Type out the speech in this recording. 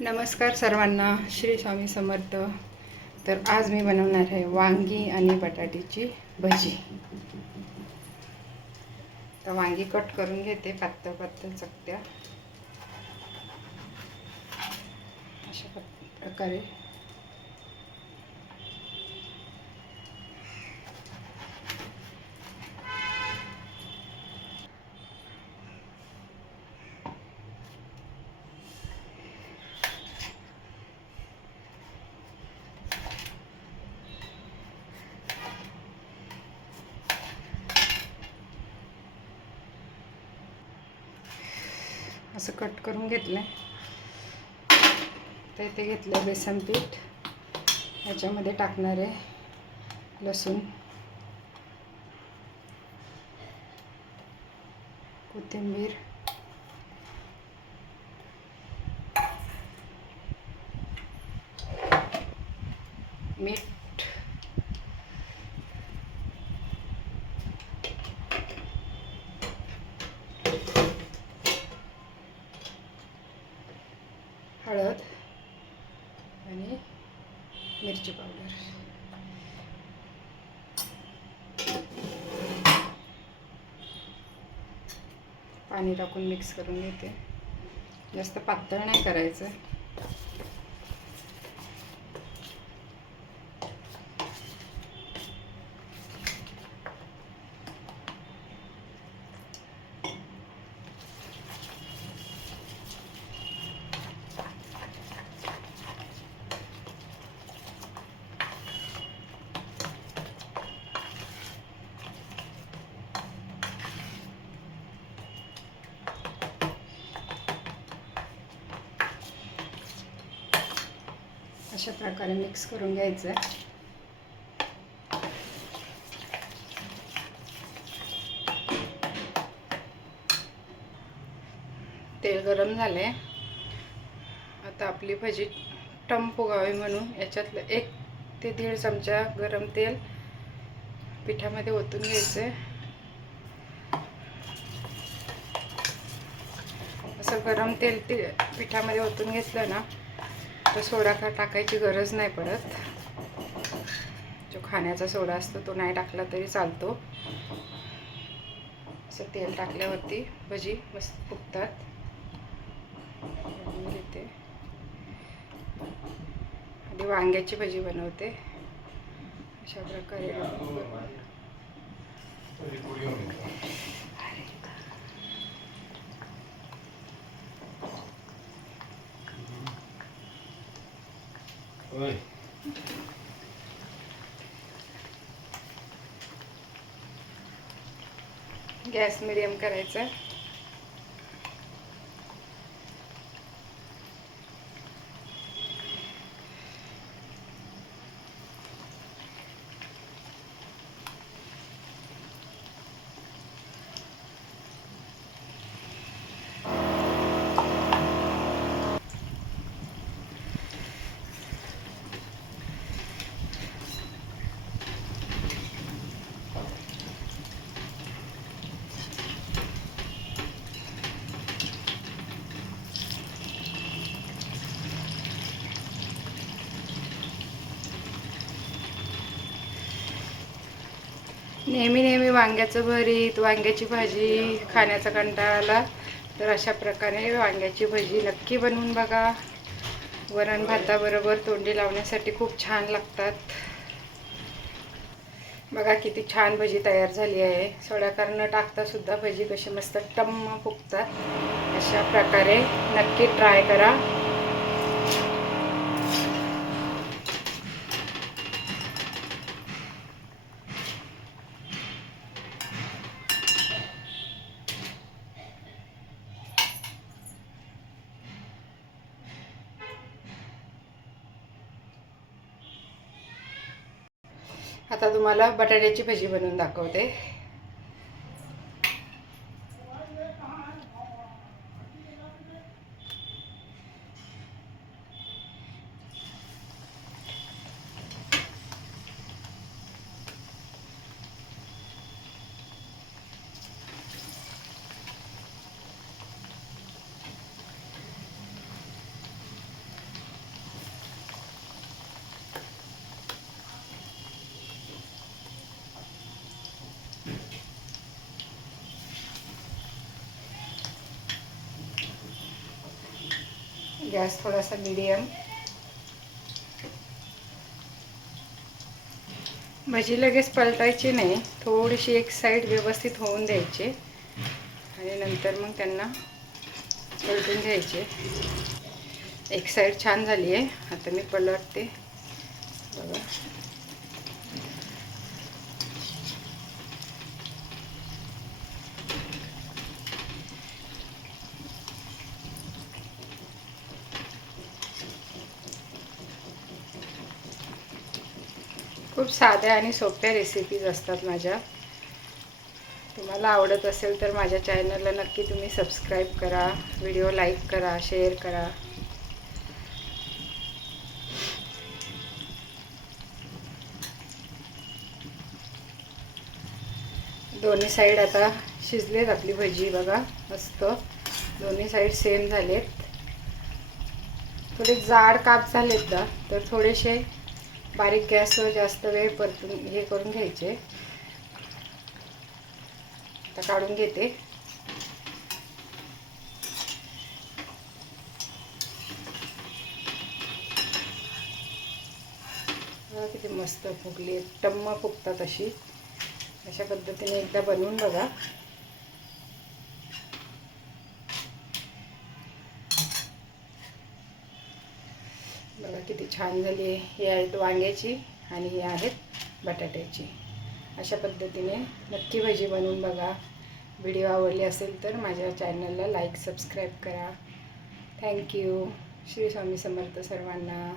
नमस्कार सर्वांना, श्री स्वामी समर्थ. तर आज मी बनवणार आहे वांगी आणि बटाट्याची भजी. तर वांगी कट करून घेते पातळ पातळ चकत्या अशा प्रकारे. असं कट करून घेतलं. तर इथे घेतलं बेसन पीठ. याच्यामध्ये टाकणार आहे लसूण, कोथिंबीर, मीठ, हळद आणि मिरची पावडर. पाणी टाकून मिक्स करून घेते. जास्त पातळ नाही करायचं. अशा प्रकारे मिक्स करून घ्यायचं. तेल गरम झाले. आता आपली भजी टम फुगावी म्हणून याच्यातलं 1 ते 1.5 चमचा गरम तेल पिठामध्ये ओतून घ्यायचं. असं गरम तेल पिठामध्ये ओतून घेतलं ना तर सोडा टाकायची गरज नाही पडत. जो खाण्याचा सोडा असतो तो नाही टाकला तरी चालतो. असं तेल टाकल्यावरती भजी मस्त फुगतात. घेते आणि वांग्याची भजी बनवते अशा प्रकारे. गॅस मिडियम करायचा. नेहमी वांग्याचं भरीत, वांग्याची भाजी खाण्याचा कंटाळा आला तर अशा प्रकारे वांग्याची भजी नक्की बनवून बघा. वरण भाताबरोबर तोंडी लावण्यासाठी खूप छान लागतात. बघा किती छान भजी तयार झाली आहे. सोडाकार न टाकता सुद्धा भजी कशी मस्त टम्म फुगतात. अशा प्रकारे नक्की ट्राय करा. आता तुम्हाला बटाट्याची भजी बनवून दाखवते. गॅस थोडासा मीडियम. भजी लगेच पलटायची नाही, थोडीशी एक साईड व्यवस्थित होऊन द्यायची आणि नंतर मग त्यांना पलटून घ्यायचे. एक साईड छान झाली आहे, आता मी पलटते बघा. खूप साध्या आणि सोप्या रेसिपीज असतात माझ्या. तुम्हाला आवडत असेल तर माझ्या चॅनलला नक्की तुम्ही सबस्क्राईब करा, व्हिडिओ लाईक करा, शेअर करा. दोन्ही साईड आता शिजलेत आपली भजी बघा, मस्त दोन्ही साईड सेम झालेत. थोडे जाड काप झालेत ना, तर थोडेसे बारीक गॅसवर जास्त वेळ परतून हे करून घ्यायचे. आता काढून घेते. किती मस्त फुगली, टम्म फुगतात अशी. अशा पद्धतीने एकदा बनवून बघा. बघा किती छान झाली आहे. ही आहेत वांग्याची आणि ही आहेत बटाट्याची. अशा पद्धतीने नक्की भजी बनवून बघा. व्हिडिओ आवडली असेल तर माझ्या चॅनलला लाईक सबस्क्राईब करा. थँक्यू. श्री स्वामी समर्थ सर्वांना.